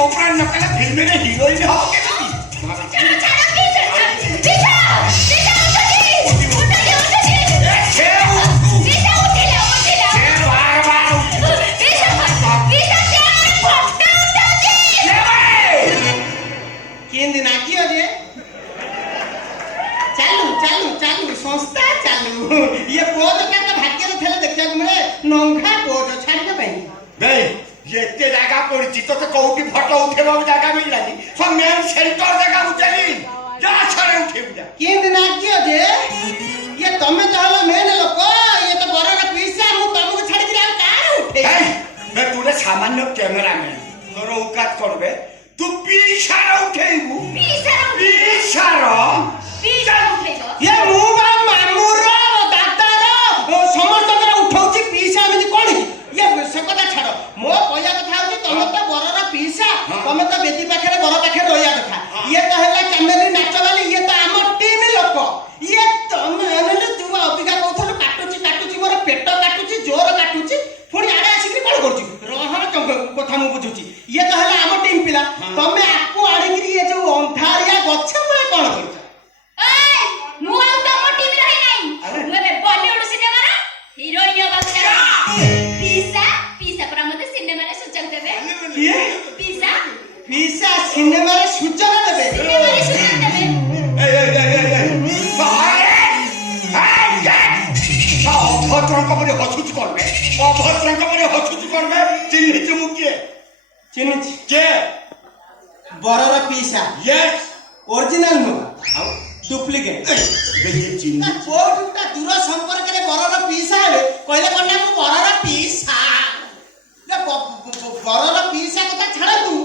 कोपरा नकल फिल्म में हीरोइन हो के संस्था चालू ये पोज का भाग्य थे देखा मिले नंगा पोज छाड़ नहीं ये जगह पड़ी तो कौटी फटो उठेबा जगह मिललानी सब मेन सेंटर जगह उठेली जा छड़े उठे जा केंद नागियो जे ये तमे तो हलो मेन लोक ये तो बड़ ना पीसा मु तुमको छाड़ के आ का उठे मैं तूने सामान्य कैमरामैन तोर औकात करबे तू पीसार उठेबू पीसार ये मु मामूर दादार समस्त उठाउची पीसा में कोन ये से कथा छाड़ मो कहया कथा होची तमे तो बरर पीसा तमे तो बेदी पाखरे बर पाखरे रोया कथा ये तो हैला चमेली नाच वाली ये तो आम टीम लोक ये तमे अनले तू अबिका कहथलो काटुची मोर पेट काटुची जोर काटुची पुणी आडे आसिकरी कोन करची रहर कथा मु बुझुची ये तो हैला आम टीम पिला तमे आकु आडिकरी ये जो अंधारिया गछ में कोन करछ पीसा सिनेमा रे सूचना देबे अभद्रंक परे हसुच करबे अभद्रंक परे हसुच करबे चिन्ह चमु के चिन्ह के बरर पीसा यस ओरिजिनल नो डुप्लीकेट देखिए चिन्ह कोठटा दूर संपर्क रे बरर पीसा हेले कहले कोना को बरर पीसा बरर पीसा कथा छाड़ तू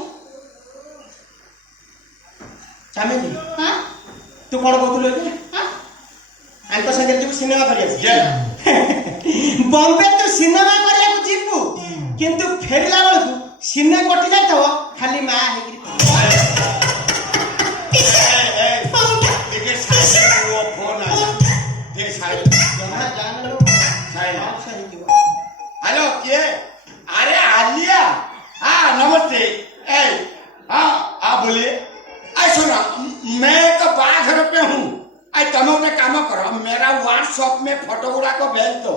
चामेली हां तू कोन कहतुलो जे हां आंको संगे तू सिनेमा करिया बॉम्बे तो सिनेमा करिया को जीबू किंतु फेरला बेलकू सिने कटि जाइतो खाली मा हेगिरी हेलो के अरे आलिया हाँ नमस्ते हाँ बोलिए सुना मैं तो बाघ पे हूँ तुम काम करो मेरा व्हाट्सएप में फोटो गुड़ा को भेज दो